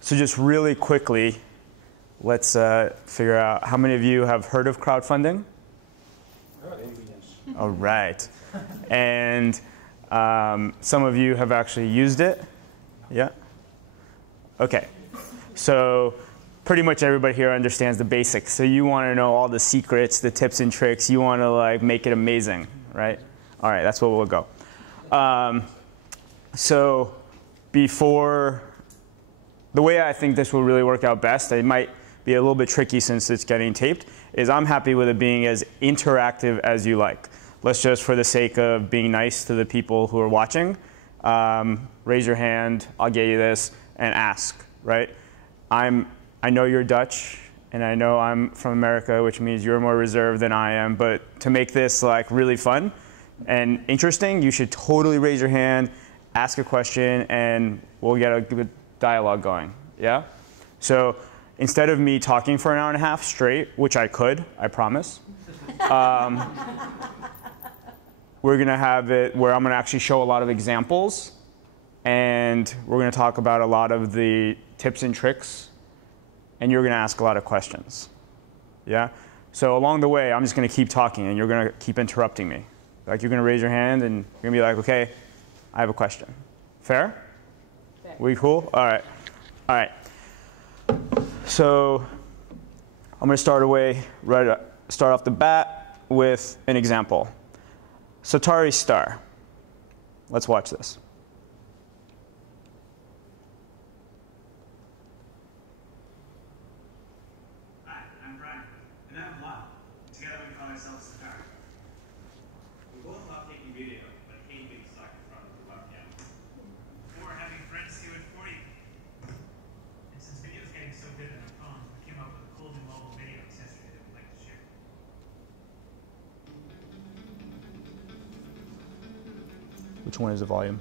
So just really quickly, let's figure out how many of you have heard of crowdfunding? All right. And some of you have actually used it? Yeah? Okay. So pretty much everybody here understands the basics. So you want to know all the secrets, the tips and tricks. You want to like make it amazing, right? All right, that's where we'll go. So before, the way I think this will really work out best, it might be a little bit tricky since it's getting taped, is I'm happy with it being as interactive as you like. Let's just, for the sake of being nice to the people who are watching, raise your hand, I'll get you this, and ask, right? I know you're Dutch, and I know I'm from America, which means you're more reserved than I am, but to make this like really fun and interesting, you should totally raise your hand, ask a question, and we'll get a good dialogue going, yeah? So instead of me talking for an hour and a half straight, which I could, I promise, we're going to have it where I'm going to actually show a lot of examples, and we're going to talk about a lot of the tips and tricks, and you're going to ask a lot of questions, yeah? So along the way, I'm just going to keep talking, and you're going to keep interrupting me. Like you're going to raise your hand, and you're going to be like, okay, I have a question. Fair? Fair. We cool? All right. All right. So I'm going to start off the bat with an example. Satari star. Let's watch this. Hi, I'm Brian, and I'm Juan. Together we call ourselves Satari. We both love taking video, but hate being stuck in front of the webcam. Or having friends do it for you. And since video is getting so good on our phones, we came up with a cool new mobile video accessory that we'd like to share. Which one is the volume?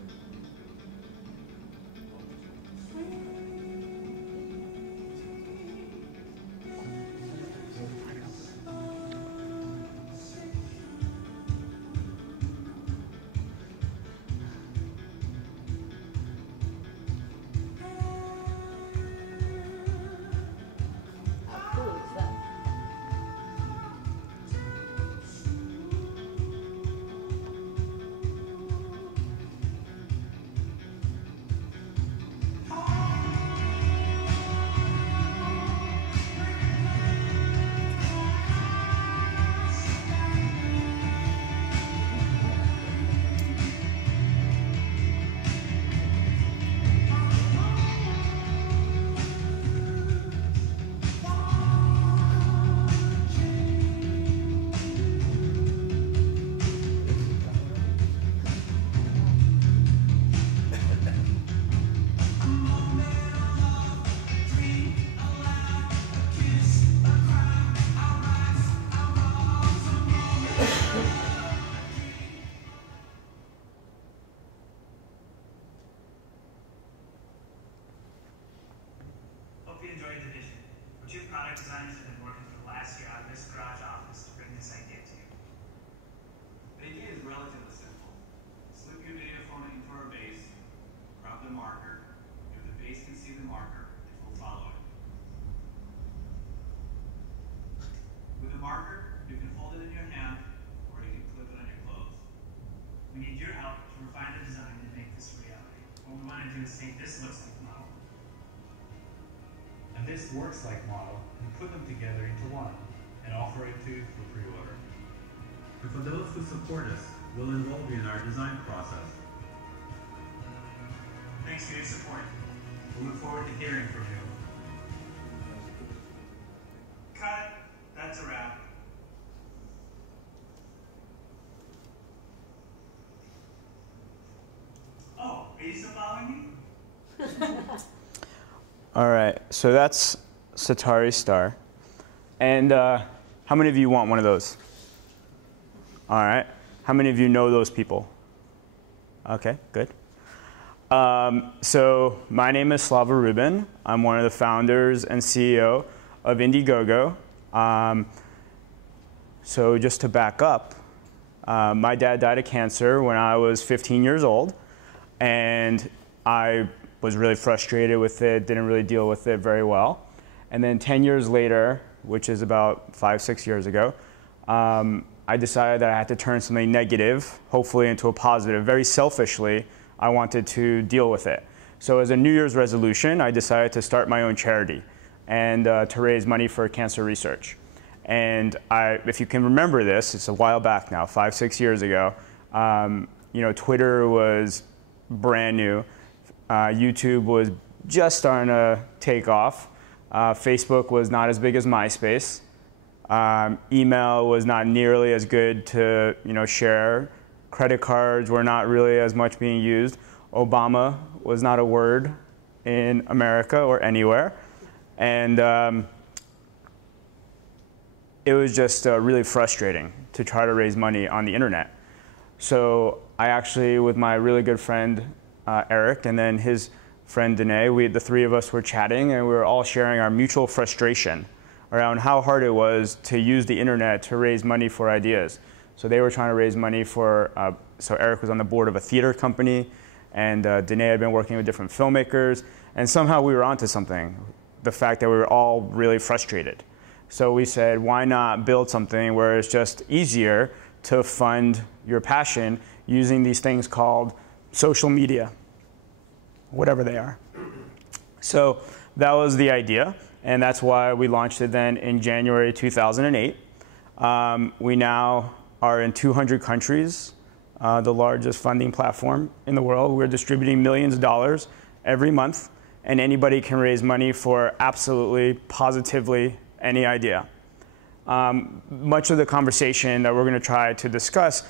Hope you enjoyed the vision. Our two product designers have been working for the last year out of this garage office to bring this idea to you. The idea is relatively simple. Slip your video phone into our base, grab the marker. If the base can see the marker, it will follow it. With the marker, you can hold it in your hand, or you can clip it on your clothes. We need your help to refine the design and make this a reality. What we want to do is take this looks like model and this works like model and put them together into one and offer it to you for pre-order. And for those who support us, we'll involve you in our design process. Thanks for your support. We look forward to hearing from you. Cut. That's a wrap. Oh, are you still following me? All right, so that's Satari star. And how many of you want one of those? All right. How many of you know those people? Okay, good. So my name is SlavaRubin. I'm one of the founders and CEO of Indiegogo. So just to back up, my dad died of cancer when I was 15 years old. And I was really frustrated with it, didn't really deal with it very well. And then 10 years later, which is about 5, 6 years ago, I decided that I had to turn something negative, hopefully into a positive. Very selfishly, I wanted to deal with it. So as a New Year's resolution, I decided to start my own charity and to raise money for cancer research. And if you can remember this, it's a while back now, 5, 6 years ago. Twitter was brand new. YouTube was just starting to take off. Facebook was not as big as MySpace. Email was not nearly as good to share. Credit cards were not really as much being used. Obama was not a word in America or anywhere. And it was just really frustrating to try to raise money on the internet. So I actually, with my really good friend Eric and then his friend Danae, the three of us were chatting and we were all sharing our mutual frustration around how hard it was to use the internet to raise money for ideas. So they were trying to raise money for, so Eric was on the board of a theater company and Danae had been working with different filmmakers, and somehow we were onto something, the fact that we were all really frustrated. So we said, why not build something where it's just easier to fund your passion using these things called social media, whatever they are. So that was the idea, and that's why we launched it then in January 2008. We now are in 200 countries, the largest funding platform in the world. We're distributing millions of dollars every month, and anybody can raise money for absolutely, positively any idea. Much of the conversation that we're going to try to discuss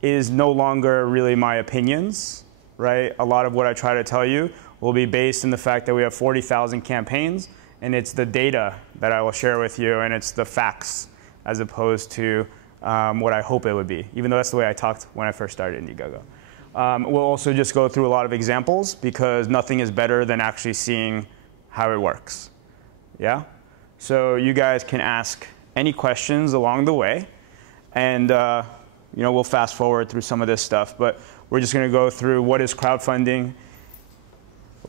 is no longer really my opinions, right? A lot of what I try to tell you will be based in the fact that we have 40,000 campaigns, and it's the data that I will share with you, and it's the facts as opposed to what I hope it would be, even though that's the way I talked when I first started Indiegogo. We'll also just go through a lot of examples because nothing is better than actually seeing how it works. Yeah? So you guys can ask any questions along the way, and we'll fast forward through some of this stuff, but we're just going to go through what is crowdfunding.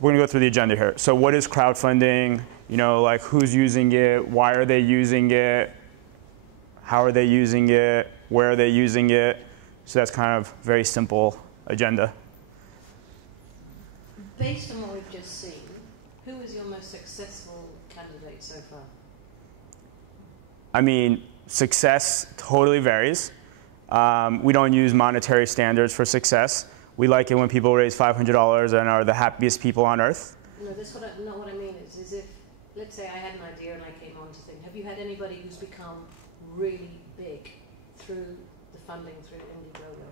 We're going to go through the agenda here. So what is crowdfunding? Like who's using it? Why are they using it? How are they using it? Where are they using it? So that's kind of very simple agenda. Based on what we've just seen, who is your most successful candidate so far? I mean, success totally varies. We don't use monetary standards for success. We like it when people raise $500 and are the happiest people on earth. No, that's not what I mean. Is if, let's say I had an idea and I came on to think, have you had anybody who's become really big through the funding through Indiegogo?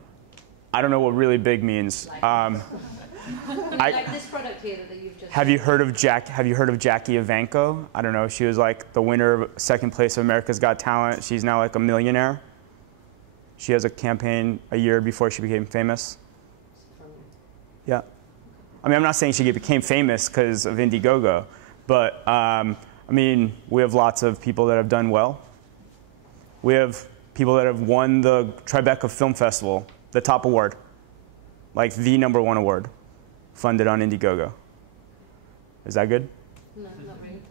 I don't know what really big means. Like this product here that you've just. Have you heard of Jackie Evancho? I don't know. She was like the winner of second place of America's Got Talent. She's now like a millionaire. She has a campaign a year before she became famous. Yeah. I mean, I'm not saying she became famous because of Indiegogo, but I mean, we have lots of people that have done well. We have people that have won the Tribeca Film Festival, the top award, like the #1 award, funded on Indiegogo. Is that good? No, not really.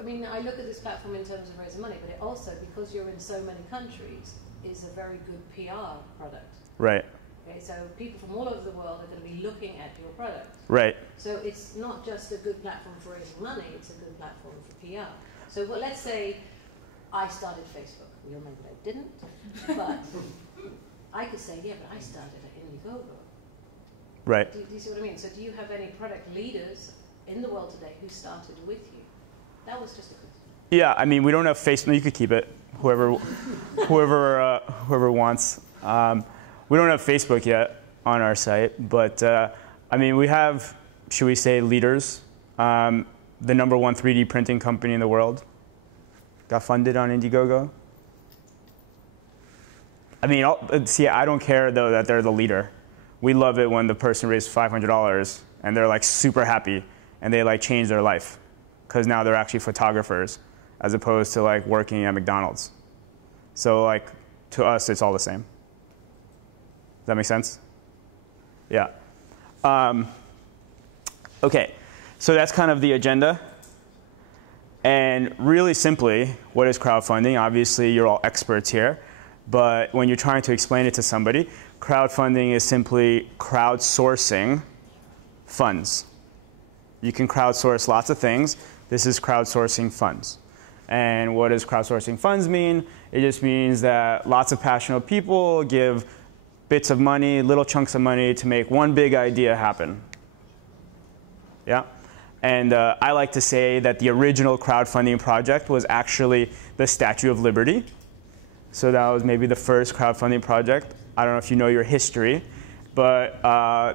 I mean, I look at this platform in terms of raising money, but it also, because you're in so many countries, is a very good PR product. Right. Okay, so people from all over the world are going to be looking at your product. Right. So it's not just a good platform for raising money, it's a good platform for PR. So let's say I started Facebook. We all know that I didn't, but I could say, yeah, but I started at Indiegogo. Right. Do you see what I mean? So do you have any product leaders in the world today who started with you? That was just a question. Yeah, I mean, we don't have Facebook. You could keep it, whoever wants. We don't have Facebook yet on our site, but I mean, we have, should we say, leaders. The #1 3D printing company in the world got funded on Indiegogo. I mean, see, I don't care though that they're the leader. We love it when the person raised $500 and they're like super happy and they like change their life because now they're actually photographers as opposed to like working at McDonald's. So like to us, it's all the same. Does that make sense? Yeah. Okay, so that's kind of the agenda. And really simply, what is crowdfunding? Obviously, you're all experts here. But when you're trying to explain it to somebody, crowdfunding is simply crowdsourcing funds. You can crowdsource lots of things. This is crowdsourcing funds. And what does crowdsourcing funds mean? It just means that lots of passionate people give bits of money, little chunks of money to make one big idea happen. Yeah? And I like to say that the original crowdfunding project was actually the Statue of Liberty. So that was maybe the first crowdfunding project. I don't know if you know your history, but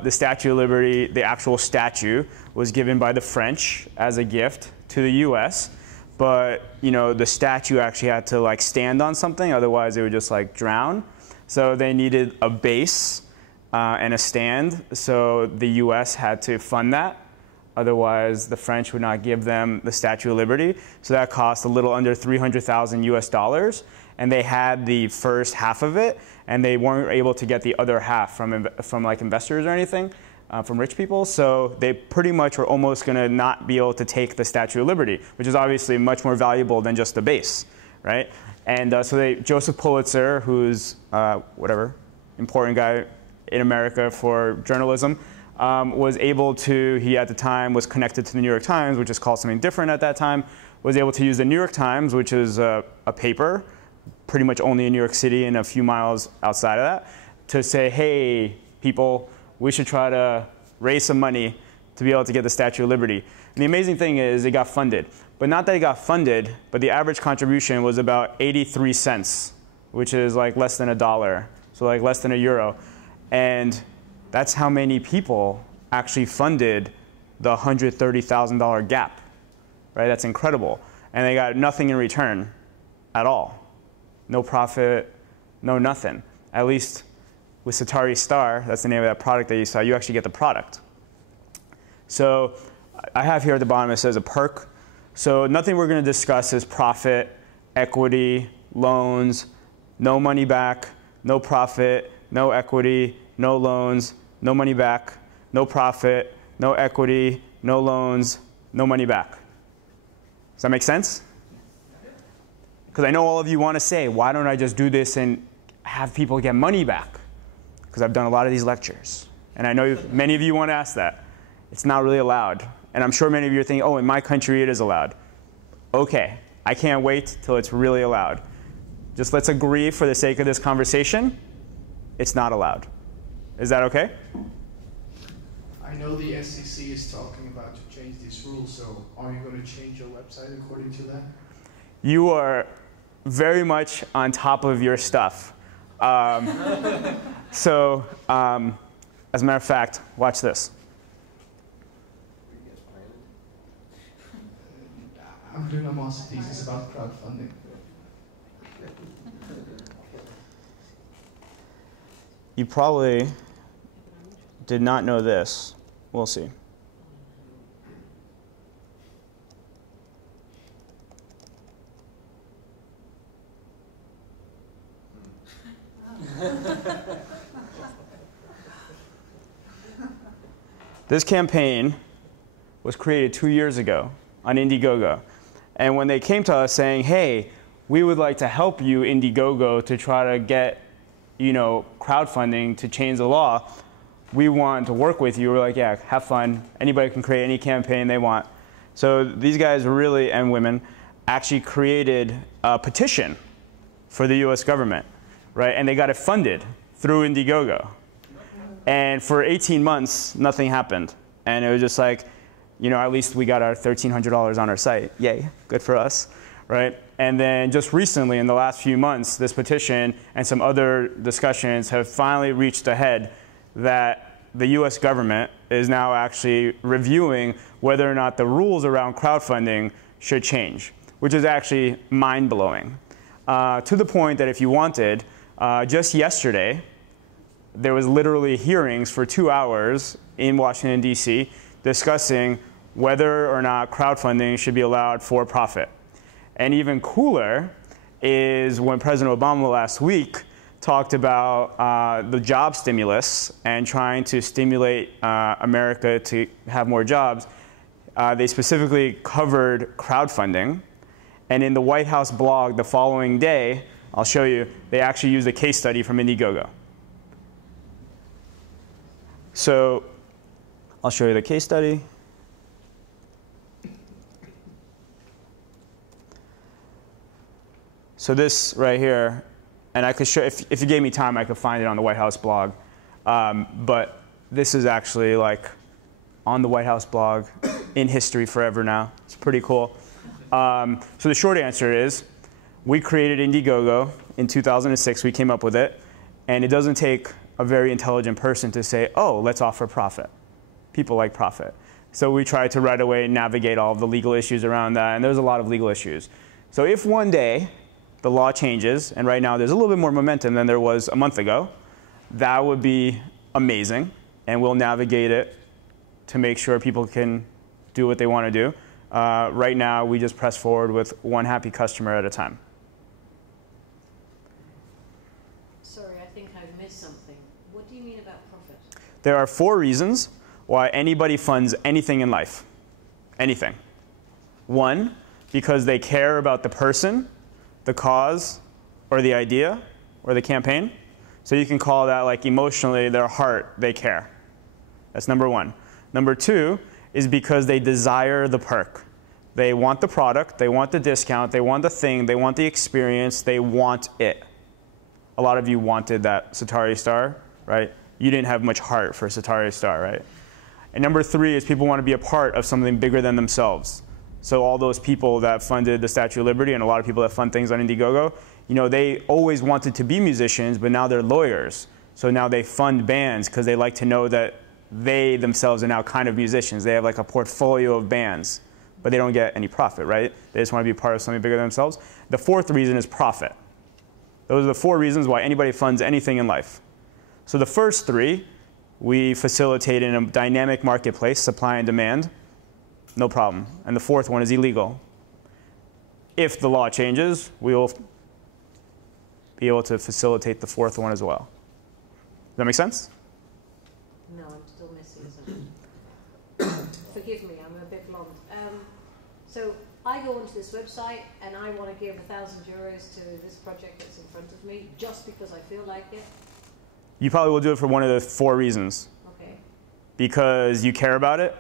the Statue of Liberty, the actual statue, was given by the French as a gift to the US. But the statue actually had to like stand on something, otherwise it would just like drown. So they needed a base and a stand. So the US had to fund that. Otherwise, the French would not give them the Statue of Liberty. So that cost a little under 300,000 US dollars. And they had the first half of it, and they weren't able to get the other half from like investors or anything, from rich people. So they pretty much were almost going to not be able to take the Statue of Liberty, which is obviously much more valuable than just the base, right? And so Joseph Pulitzer, who's whatever, important guy in America for journalism, was able to, he at the time was connected to the New York Times, which is called something different at that time, was able to use the New York Times, which is a paper, pretty much only in New York City and a few miles outside of that, to say, hey, people, we should try to raise some money to be able to get the Statue of Liberty. And the amazing thing is it got funded. But not that it got funded, but the average contribution was about 83 cents, which is like less than $1, so like less than €1. And that's how many people actually funded the $130,000 gap, right? That's incredible. And they got nothing in return at all. No profit, no nothing. At least with Satari Star, that's the name of that product that you saw, you actually get the product. So I have here at the bottom, it says a perk. So nothing we're going to discuss is profit, equity, loans, no money back, no profit, no equity, no loans, no money back, no profit, no equity, no loans, no money back. Does that make sense? Because I know all of you want to say, why don't I just do this and have people get money back? Because I've done a lot of these lectures. And I know many of you want to ask that. It's not really allowed. And I'm sure many of you are thinking, oh, in my country it is allowed. OK, I can't wait till it's really allowed. Just let's agree for the sake of this conversation, it's not allowed. Is that OK? I know the SEC is talking about to change these rules, so are you going to change your website according to that? You are very much on top of your stuff. As a matter of fact, watch this. I'm doing a master thesis about crowdfunding. You probably did not know this. We'll see. This campaign was created 2 years ago on Indiegogo. And when they came to us saying, hey, we would like to help you, Indiegogo, to try to get crowdfunding to change the law, we want to work with you. We're like, yeah, have fun. Anybody can create any campaign they want. So these guys really, and women, actually created a petition for the US government, right? And they got it funded through Indiegogo. And for 18 months, nothing happened. And it was just like, at least we got our $1,300 on our site. Yay, good for us, right? And then just recently, in the last few months, this petition and some other discussions have finally reached a head that the US government is now actually reviewing whether or not the rules around crowdfunding should change, which is actually mind-blowing. To the point that if you wanted, just yesterday, there was literally hearings for 2 hours in Washington, D.C., discussing whether or not crowdfunding should be allowed for profit. And even cooler is when President Obama last week talked about the job stimulus and trying to stimulate America to have more jobs. They specifically covered crowdfunding. And in the White House blog the following day, I'll show you, they actually used a case study from Indiegogo. So I'll show you the case study. So this right here, and I could show, if you gave me time, I could find it on the White House blog. But this is actually like on the White House blog in history forever now. It's pretty cool. So the short answer is, we created Indiegogo in 2006. We came up with it. And it doesn't take a very intelligent person to say, oh, let's offer profit. People like profit. So we tried to right away navigate all of the legal issues around that. And there's a lot of legal issues. So if one day the law changes, and right now there's a little bit more momentum than there was a month ago, that would be amazing. And we'll navigate it to make sure people can do what they want to do. Right now, we just press forward with one happy customer at a time. Sorry, I think I've missed something. What do you mean about profit? There are 4 reasons why anybody funds anything in life. Anything. 1, because they care about the person, the cause, or the idea, or the campaign. So you can call that like emotionally, their heart, they care. That's number 1. Number 2 is because they desire the perk. They want the product, they want the discount, they want the thing, they want the experience, they want it. A lot of you wanted that Satari Star, right? You didn't have much heart for Satari Star, right? And number 3 is people want to be a part of something bigger than themselves. So all those people that funded the Statue of Liberty and a lot of people that fund things on Indiegogo, you know, they always wanted to be musicians, but now they're lawyers. So now they fund bands because they like to know that they themselves are now kind of musicians. They have like a portfolio of bands, but they don't get any profit, right? They just want to be part of something bigger than themselves. The 4th reason is profit. Those are the 4 reasons why anybody funds anything in life. So the first 3, we facilitate in a dynamic marketplace, supply and demand. No problem. And the 4th one is illegal. If the law changes, we will be able to facilitate the 4th one as well. Does that make sense? No, I'm still missing something. Forgive me, I'm a bit blunt. So I go onto this website and I want to give €1,000 to this project that's in front of me just because I feel like it. You probably will do it for one of the 4 reasons. Okay. Because you care about it.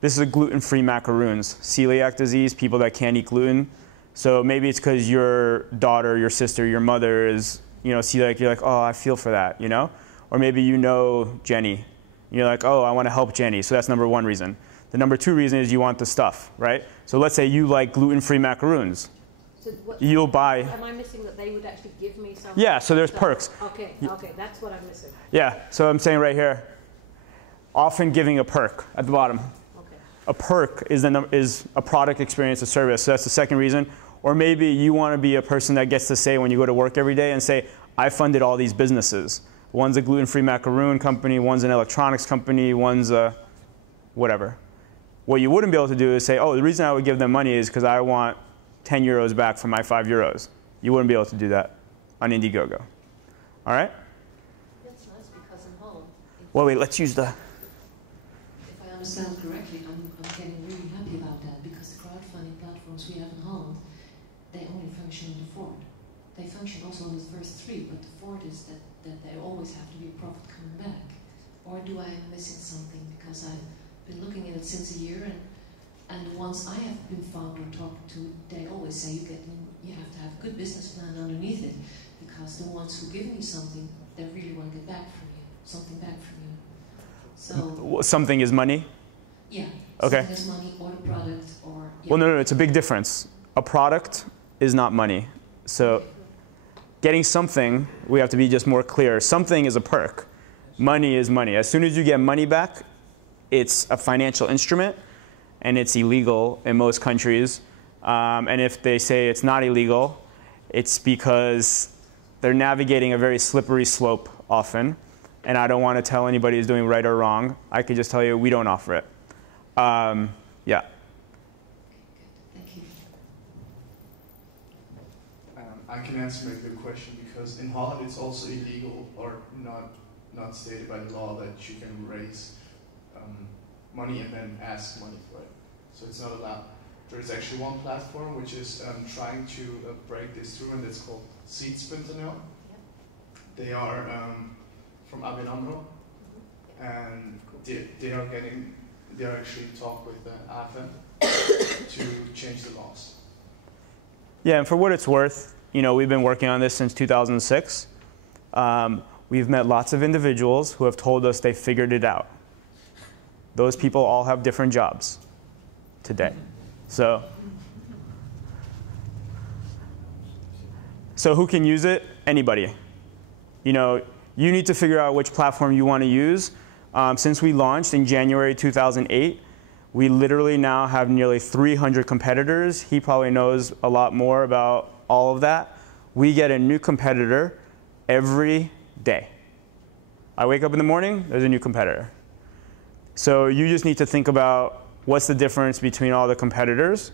This is a gluten-free macaroons, celiac disease, people that can't eat gluten. So maybe it's because your daughter, your sister, your mother is, you know, celiac. You're like, oh, I feel for that, you know? Or maybe you know Jenny. You're like, oh, I want to help Jenny. So that's number 1 reason. The number 2 reason is you want the stuff, right? So let's say you like gluten-free macaroons. So what, You'll buy. Am I missing that they would actually give me something? Yeah, so there's perks. Okay, okay, that's what I'm missing. Yeah, so I'm saying right here, often giving a perk at the bottom. Okay. A perk is a product, experience, a service. So that's the 2nd reason. Or maybe you want to be a person that gets to say when you go to work every day and say, I funded all these businesses. One's a gluten-free macaroon company, one's an electronics company, one's a whatever. What you wouldn't be able to do is say, oh, the reason I would give them money is because I want 10 euros back for my 5 euros. You wouldn't be able to do that on Indiegogo. All right? That's nice because in Holland, Well, wait, let's use the... if I understand correctly, I'm getting really happy about that because the crowdfunding platforms we have in Holland, they only function in the 4th. They function also in the first 3, but the 4th is that they always have to be a profit coming back. Or do I am missing something because I've been looking at it since a year and the ones I have been found or talking to, they always say you have to have a good business plan underneath it because the ones who give me something, they really want to get back from you, something back from you. So something is money? Yeah. Okay. Something is money or the product or... Yeah. Well, no, it's a big difference. A product is not money. So getting something, we have to be just more clear. Something is a perk. Money is money. As soon as you get money back, it's a financial instrument, and it's illegal in most countries. And if they say it's not illegal, it's because they're navigating a very slippery slope often. And I don't want to tell anybody who's doing right or wrong. I could just tell you we don't offer it. Yeah. Thank you. I can answer maybe the question, because in Holland it's also illegal or not stated by the law that you can raise money and then ask money for it. So it's not allowed. There is actually one platform which is trying to break this through, and it's called Seeds.nl. They are from ABN AMRO, and they are actually in talk with AFN to change the laws. Yeah, and for what it's worth, we've been working on this since 2006. We've met lots of individuals who have told us they figured it out. Those people all have different jobs today. So who can use it? Anybody. You need to figure out which platform you want to use. Since we launched in January 2008, we literally now have nearly 300 competitors. He probably knows a lot more about all of that. We get a new competitor every day. I wake up in the morning, there's a new competitor. So you just need to think about what's the difference between all the competitors.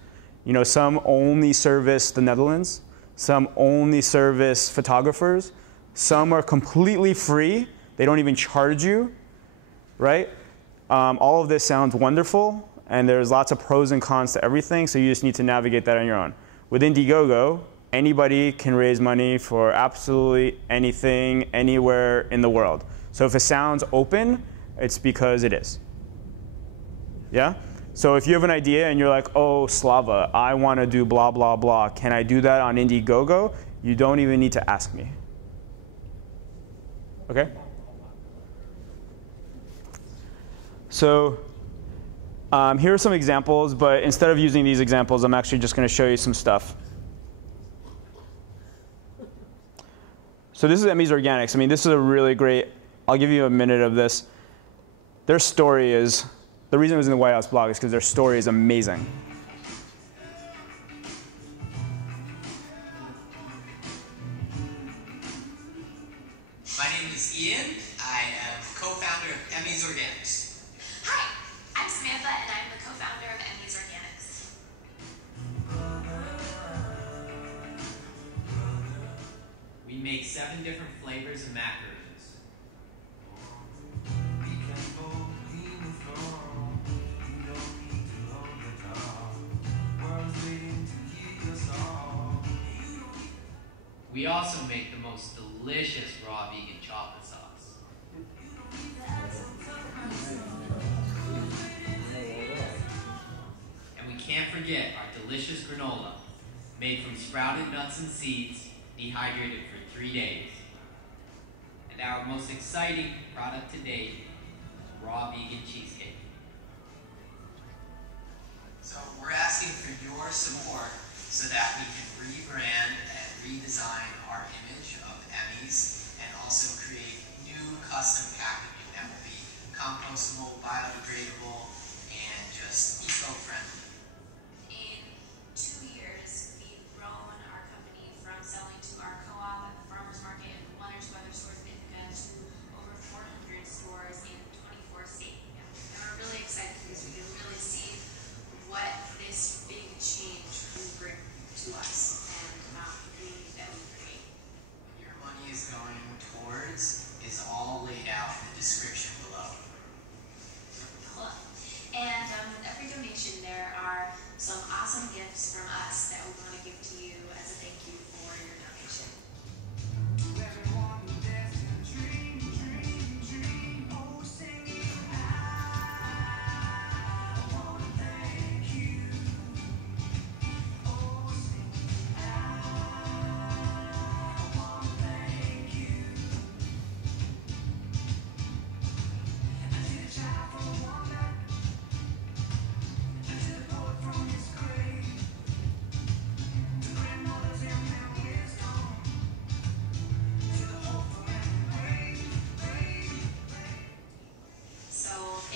Some only service the Netherlands. Some only service photographers. Some are completely free. They don't even charge you, right? All of this sounds wonderful, and there's lots of pros and cons to everything, so you just need to navigate that on your own. With Indiegogo, anybody can raise money for absolutely anything, anywhere in the world. So if it sounds open, it's because it is. Yeah? So if you have an idea and you're like, oh, Slava, I want to do blah, blah, blah. Can I do that on Indiegogo? You don't even need to ask me. Okay? So here are some examples, but instead of using these examples, I'm actually just going to show you some stuff. So this is Emmy's Organics. I mean, this is a really great, I'll give you a minute of this. Their story is, the reason it was in the White House blog is because their story is amazing. My name is Ian. I am co-founder of Emmy's Organics. Hi, I'm Samantha, and I'm the co-founder of Emmy's Organics. We make 7 different flavors of macaroons. We also make the most delicious raw vegan chocolate sauce. And we can't forget our delicious granola, made from sprouted nuts and seeds, dehydrated for 3 days. And our most exciting product to date, raw vegan cheesecake. So we're asking for your support so that we can rebrand and redesign our image of Emmy's and also create new custom packaging that will be compostable, biodegradable, and just eco-friendly. In 2 years, we've grown our company from selling to our co-op at the farmer's market and 1 or 2 other stores in Ithaca to over 400 stores in 24 states. And we're really excited because we can really see what this big change can bring to us and the community that we create. What your money is going towards is all laid out in the description below. Cool. And with every donation, there are some awesome gifts from us that we want to give to you as a thank you for your donation.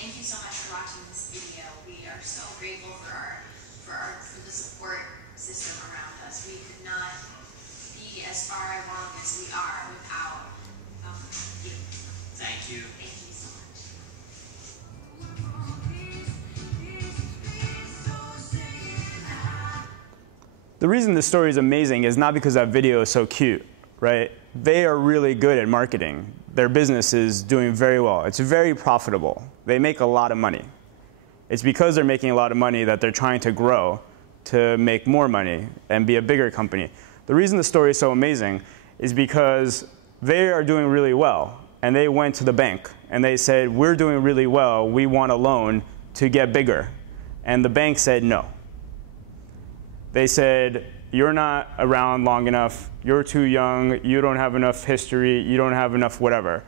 Thank you so much for watching this video. We are so grateful for the support system around us. We could not be as far along as we are without you. Thank you. Thank you so much. the reason this story is amazing is not because that video is so cute, right? They are really good at marketing. Their business is doing very well. It's very profitable. They make a lot of money. It's because they're making a lot of money that they're trying to grow to make more money and be a bigger company. The reason the story is so amazing is because they are doing really well. And they went to the bank and they said, we're doing really well. We want a loan to get bigger. And the bank said no. They said, you're not around long enough. You're too young. You don't have enough history. You don't have enough whatever.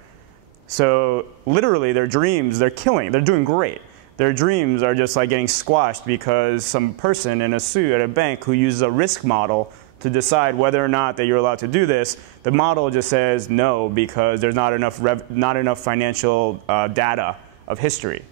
So literally their dreams, they're killing. They're doing great. Their dreams are just like getting squashed because some person in a suit at a bank who uses a risk model to decide whether or not that you're allowed to do this, the model just says no because there's not enough financial data of history.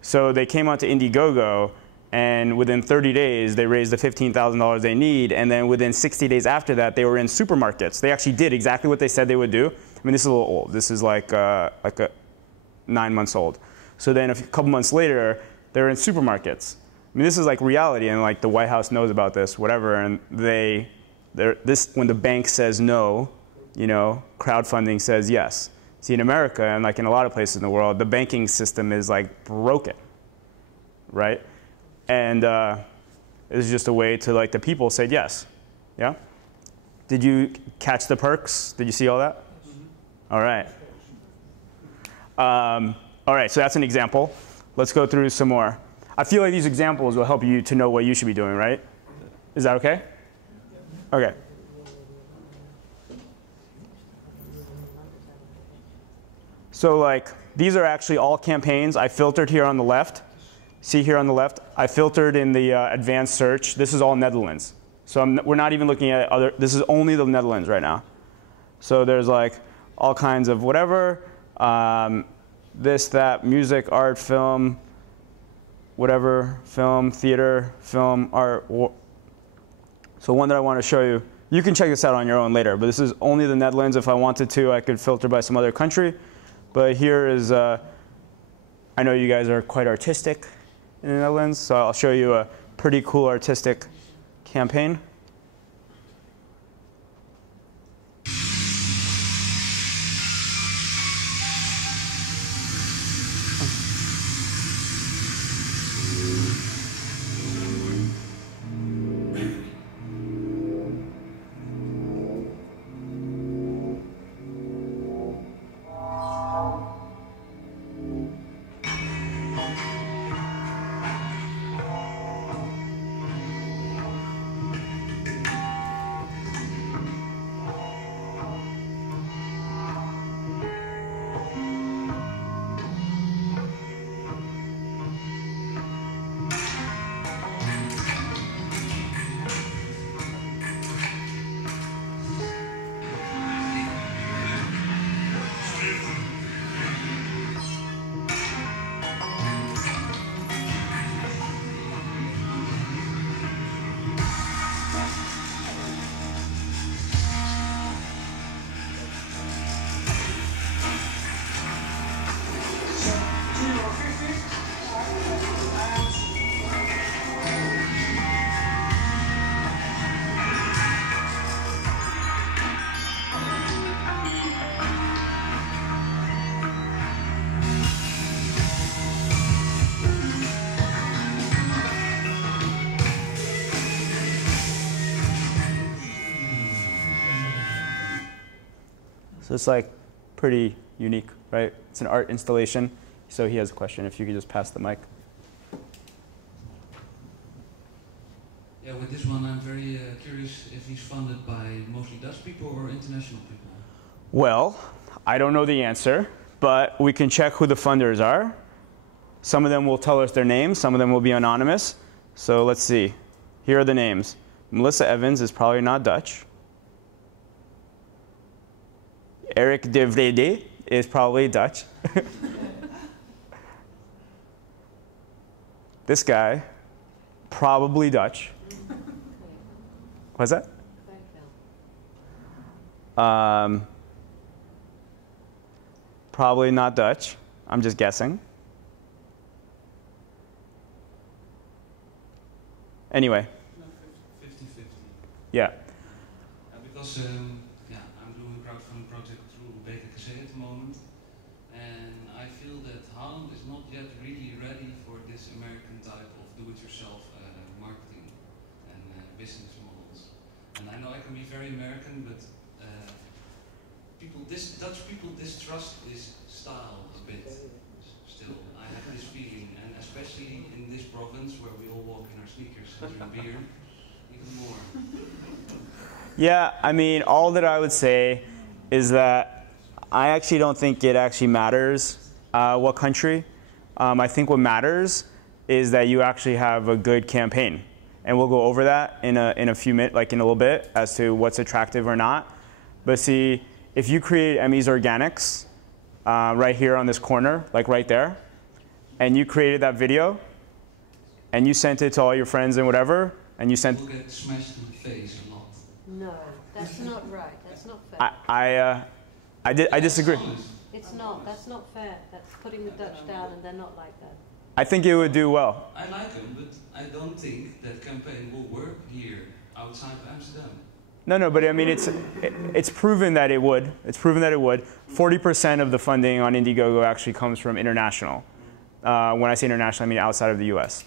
So they came onto Indiegogo, and within 30 days, they raised the $15,000 they need, and then within 60 days after that, they were in supermarkets. They actually did exactly what they said they would do. I mean, this is a little old. This is like 9 months old. So then a couple months later, they're in supermarkets. I mean, this is like reality, and like the White House knows about this, whatever. And when the bank says no, you know, crowdfunding says yes. See, in America and like in a lot of places in the world, the banking system is like broken, right? And it's just a way to like the people said yes, yeah. Did you catch the perks? Did you see all that? Mm-hmm. All right. All right. So that's an example. Let's go through some more. I feel like these examples will help you to know what you should be doing, right? Is that okay? Okay. So like, these are actually all campaigns. I filtered here on the left. See here on the left? I filtered in the advanced search. This is all Netherlands. So we're not even looking at other, this is only the Netherlands right now. So there's like all kinds of whatever, this, that, music, art, film, whatever, film, theater, film, art. So one that I want to show you, you can check this out on your own later, but this is only the Netherlands. If I wanted to, I could filter by some other country. But here is, I know you guys are quite artistic in the Netherlands, so I'll show you a pretty cool artistic campaign. So it's like pretty unique, right? It's an art installation. So he has a question. If you could just pass the mic. Yeah, with this one, I'm very curious if he's funded by mostly Dutch people or international people. Well, I don't know the answer, but we can check who the funders are. Some of them will tell us their names. Some of them will be anonymous. So let's see. Here are the names. Melissa Evans is probably not Dutch. Eric de Vrede is probably Dutch. This guy, probably Dutch. What's that? Probably not Dutch. I'm just guessing. Anyway. 50-50. Yeah. Because yeah, I'm doing a crowdfunding project through BKKC at the moment, and I feel that Holland is not yet really ready for this American type of do-it-yourself marketing and business models. And I know I can be very American, but Dutch people distrust this style a bit. Still, I have this feeling, and especially in this province where we all walk in our sneakers and drink beer, even more. Yeah, I mean, all that I would say is that I actually don't think it actually matters what country. I think what matters is that you actually have a good campaign. And we'll go over that in a few minutes, like in a little bit, as to what's attractive or not. But see, if you create Emmy's Organics right here on this corner, like right there, and you created that video, and you sent it to all your friends and whatever, and you sent... We'll get smashed in the face a lot. No, that's not right. That's not fair. I disagree. It's not. That's not fair. That's putting the Dutch down, and they're not like that. I think it would do well. I like them, but I don't think that campaign will work here outside of Amsterdam. No, but I mean, it's proven that it would. It's proven that it would. 40% of the funding on Indiegogo actually comes from international. When I say international, I mean outside of the US.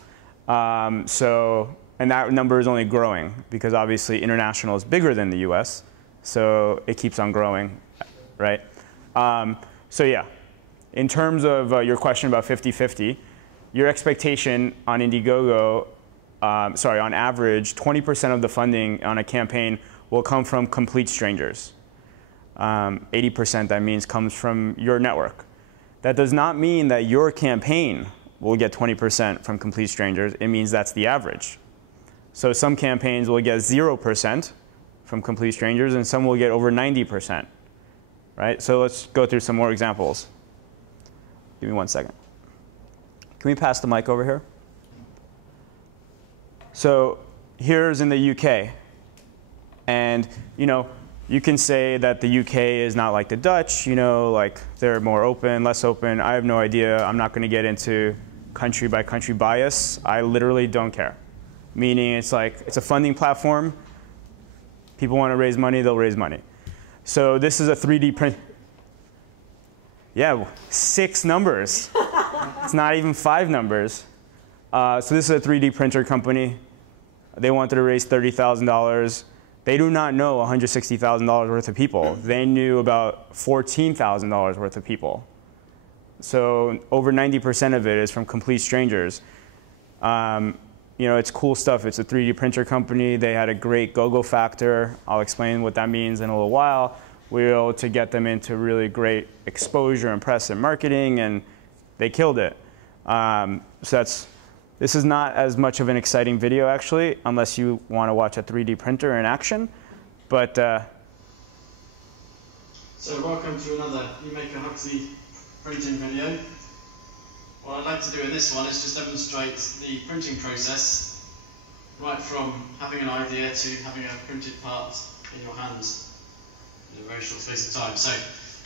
And that number is only growing because obviously international is bigger than the US. So it keeps on growing, right? So yeah, in terms of your question about 50-50, your expectation on Indiegogo, on average, 20% of the funding on a campaign will come from complete strangers. 80%, that means, comes from your network. That does not mean that your campaign will get 20% from complete strangers. It means that's the average. So some campaigns will get 0% from complete strangers, and some will get over 90%. Right? So let's go through some more examples. Give me 1 second. Can we pass the mic over here? So here's in the UK. And you can say that the UK is not like the Dutch, like they're more open, less open. I have no idea. I'm not going to get into country by country bias. I literally don't care. Meaning it's a funding platform. People want to raise money, they'll raise money. So this is a 3D print. Yeah, 6 numbers. It's not even 5 numbers. So this is a 3D printer company. They wanted to raise $30,000. They do not know $160,000 worth of people. They knew about $14,000 worth of people. So over 90% of it is from complete strangers. It's cool stuff. It's a 3D printer company. They had a great go-go factor. I'll explain what that means in a little while. We were able to get them into really great exposure and press and marketing, and they killed it. This is not as much of an exciting video, actually, unless you want to watch a 3D printer in action. But so welcome to another You Make a Huxley printing video. What I'd like to do in this one is just demonstrate the printing process, right from having an idea to having a printed part in your hands in a very short space of time. So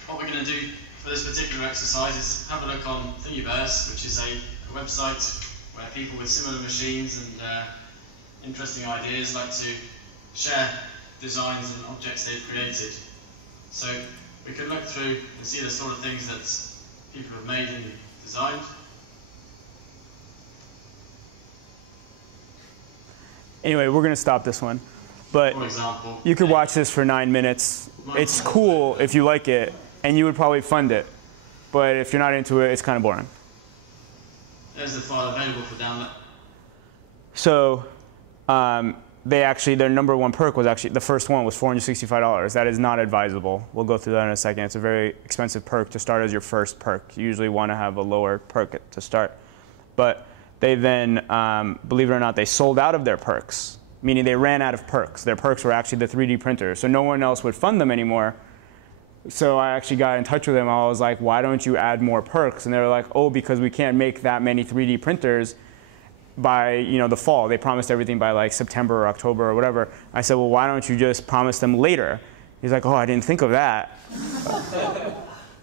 what we're going to do for this particular exercise is have a look on Thingiverse, which is a website where people with similar machines and interesting ideas like to share designs and objects they've created. So we can look through and see the sort of things that people have made and designed. Anyway, we're going to stop this one. But for example, you could watch this for 9 minutes. It's cool if you like it, and you would probably fund it. But if you're not into it, it's kind of boring. There's the file available for download. So their number 1 perk was actually, the first one was $465. That is not advisable. We'll go through that in a second. It's a very expensive perk to start as your first perk. You usually want to have a lower perk to start. But they then, believe it or not, they sold out of their perks, meaning they ran out of perks. Their perks were actually the 3D printer. So no one else would fund them anymore. So I actually got in touch with them. I was like, why don't you add more perks? And they were like, oh, because we can't make that many 3D printers by the fall. They promised everything by like September or October or whatever. I said, well, why don't you just promise them later? He's like, oh, I didn't think of that.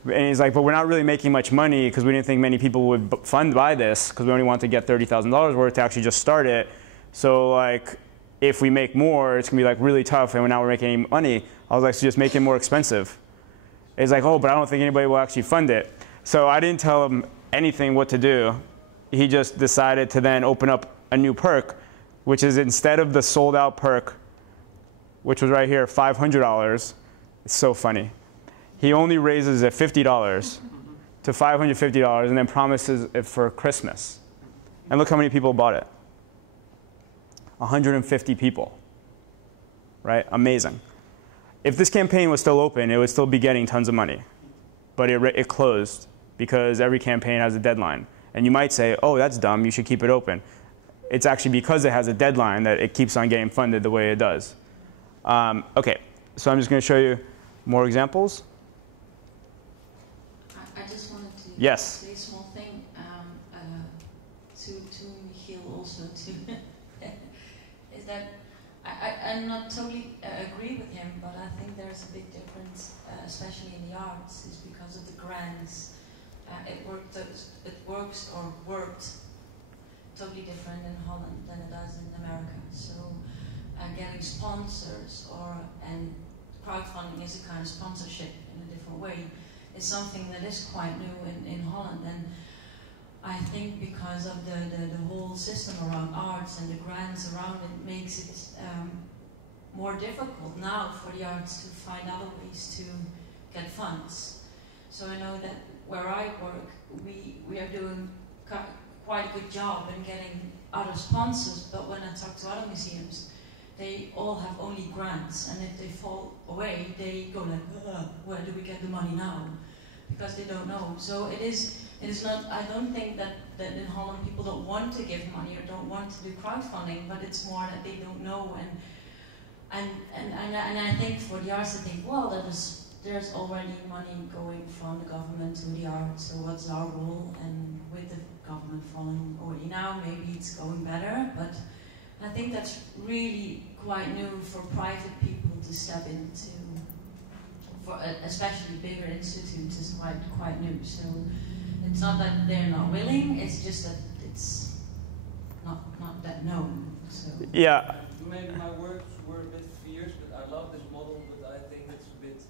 And he's like, but we're not really making much money because we didn't think many people would buy this because we only want to get $30,000 worth to actually just start it. So like, if we make more, it's gonna be like really tough, and now we're making any money. I was like, so just make it more expensive. It's like, oh, but I don't think anybody will actually fund it. So I didn't tell him anything what to do. He just decided to then open up a new perk, which is instead of the sold out perk, which was right here, $500. It's so funny. He only raises it $50 to $550 and then promises it for Christmas. And look how many people bought it. 150 people, right? Amazing. If this campaign was still open, it would still be getting tons of money. But it closed because every campaign has a deadline. And you might say, oh, that's dumb, you should keep it open. It's actually because it has a deadline that it keeps on getting funded the way it does. Okay, so I'm just going to show you more examples. I just wanted to yes. say a small thing to Michiel also too. Is that I'm not totally agree with him, but I think there's a big difference, especially in the arts, is because of the grants. It works totally different in Holland than it does in America. So getting sponsors and crowdfunding is a kind of sponsorship in a different way, is something that is quite new in Holland. And I think because of the whole system around arts and the grants around it makes it more difficult now for the arts to find other ways to get funds. So I know that where I work, we are doing quite a good job in getting other sponsors, but when I talk to other museums, they all have only grants, and if they fall away, they go like, where do we get the money now? Because they don't know. So it is not, I don't think that in Holland people don't want to give money or don't want to do crowdfunding, but it's more that they don't know. And I think for the arts, I think, well, there's already money going from the government to the arts, so what's our role? And with the government falling already now, maybe it's going better, but I think that's really quite new for private people to step into. For especially bigger institutes is quite new. So it's not that they're not willing, it's just that it's not that known. So. Yeah. Maybe my words were a bit fierce, but I love this model, but I think it's a bit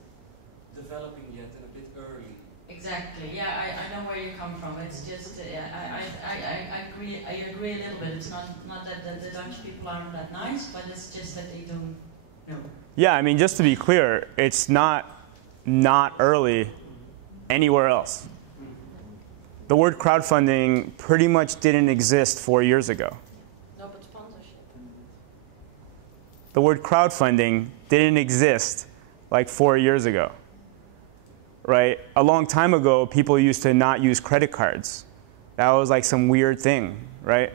developing yet and a bit early. Exactly. Yeah, I know where you come from. It's just I agree a little bit. It's not that the Dutch people aren't that nice, but it's just that they don't know. Yeah, I mean, just to be clear, it's not early anywhere else. The word crowdfunding pretty much didn't exist 4 years ago. No, but sponsorship. The word crowdfunding didn't exist like 4 years ago. Right? A long time ago, people used to not use credit cards. That was like some weird thing, right?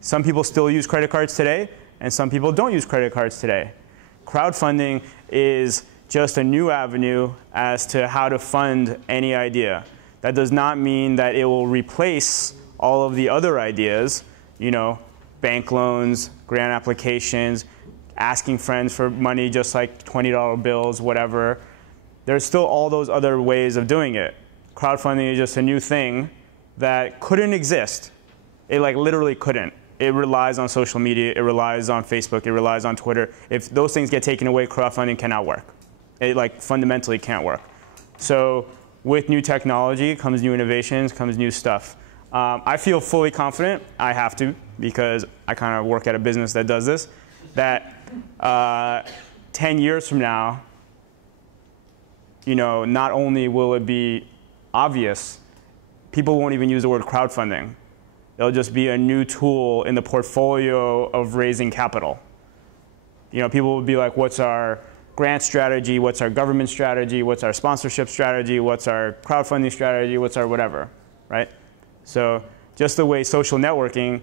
Some people still use credit cards today, and some people don't use credit cards today. Crowdfunding is just a new avenue as to how to fund any idea. That does not mean that it will replace all of the other ideas, you know, bank loans, grant applications, asking friends for money just like $20 bills, whatever. There's still all those other ways of doing it. Crowdfunding is just a new thing that couldn't exist. It like literally couldn't. It relies on social media, it relies on Facebook, it relies on Twitter. If those things get taken away, crowdfunding cannot work. It like fundamentally can't work. So with new technology comes new innovations, comes new stuff. I feel fully confident, I have to, because I kind of work at a business that does this, that 10 years from now, you know, not only will it be obvious, people won't even use the word crowdfunding. It'll just be a new tool in the portfolio of raising capital. You know, people will be like, what's our grant strategy? What's our government strategy? What's our sponsorship strategy? What's our crowdfunding strategy? What's our whatever, right? So just the way social networking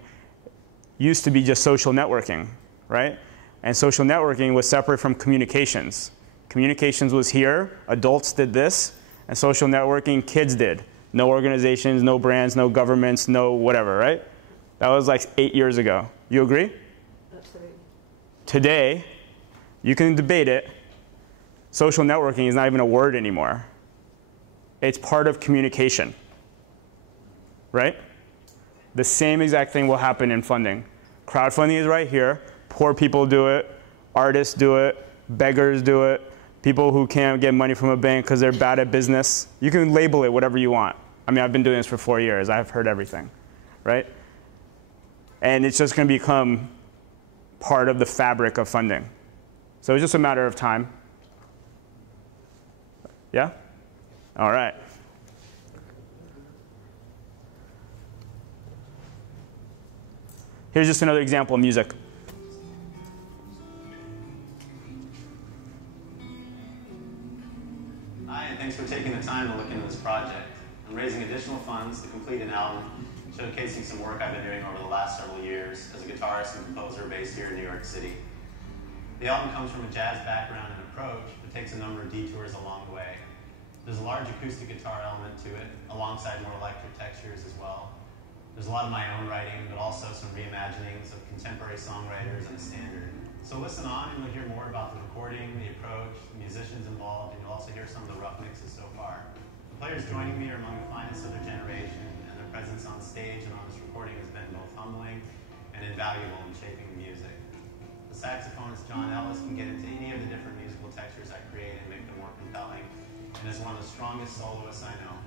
used to be just social networking, right? And social networking was separate from communications. Communications was here, adults did this, and social networking, kids did. No organizations, no brands, no governments, no whatever, right? That was like 8 years ago. You agree? Absolutely. Today, you can debate it. Social networking is not even a word anymore. It's part of communication, right? The same exact thing will happen in funding. Crowdfunding is right here. Poor people do it, artists do it, beggars do it, people who can't get money from a bank because they're bad at business. You can label it whatever you want. I mean, I've been doing this for 4 years. I've heard everything, right? And it's just going to become part of the fabric of funding. So it's just a matter of time. Yeah? All right. Here's just another example of music. Hi, and thanks for taking the time to look into this project. I'm raising additional funds to complete an album showcasing some work I've been doing over the last several years as a guitarist and composer based here in New York City. The album comes from a jazz background and approach, but takes a number of detours along the way. There's a large acoustic guitar element to it, alongside more electric textures as well. There's a lot of my own writing, but also some reimaginings of contemporary songwriters and a standard. So listen on and you'll hear more about the recording, the approach, the musicians involved, and you'll also hear some of the rough mixes so far. The players joining me are among the finest of their generation, and their presence on stage and on this recording has been both humbling and invaluable in shaping the music. The saxophonist John Ellis can get into any of the different musical textures I create and make them more compelling, and is one of the strongest soloists I know.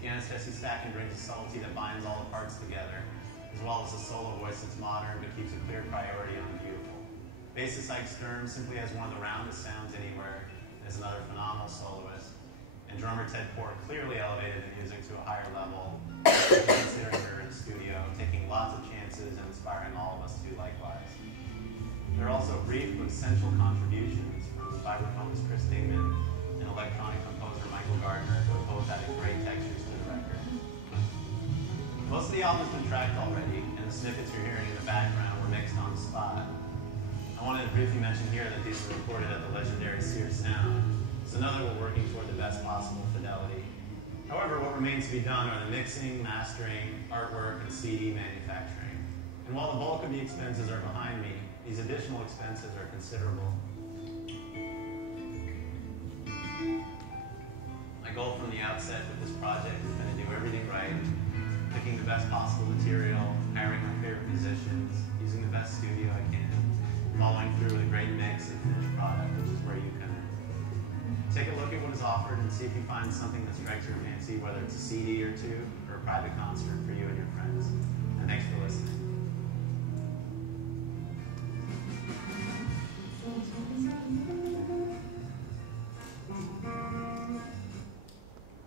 Pianist Jesse Stacken brings a subtlety that binds all the parts together, as well as a solo voice that's modern but keeps a clear priority on the beautiful. Bassist Ike Sturm simply has one of the roundest sounds anywhere, and is another phenomenal soloist. And drummer Ted Poor clearly elevated the music to a higher level, considering we were in the studio, taking lots of chances and inspiring all of us to do likewise. There are also brief but essential contributions from vibraphonist Chris Dingman and electronic composer Michael Gardner, who have both added great textures to the record. Most of the album has been tracked already, and the snippets you're hearing in the background were mixed on the spot. I wanted to briefly mention here that these were recorded at the legendary Sears Sound, so know that we're working toward the best possible fidelity. However, what remains to be done are the mixing, mastering, artwork, and CD manufacturing. And while the bulk of the expenses are behind me, these additional expenses are considerable. My goal from the outset with this project has been to do everything right, picking the best possible material, hiring my favorite musicians, using the best studio I can, following through with a great mix and finished product, which is where you come in. Take a look at what is offered and see if you find something that strikes your fancy, whether it's a CD or two, or a private concert for you and your friends. And thanks for listening.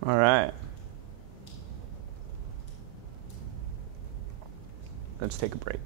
All right. Let's take a break.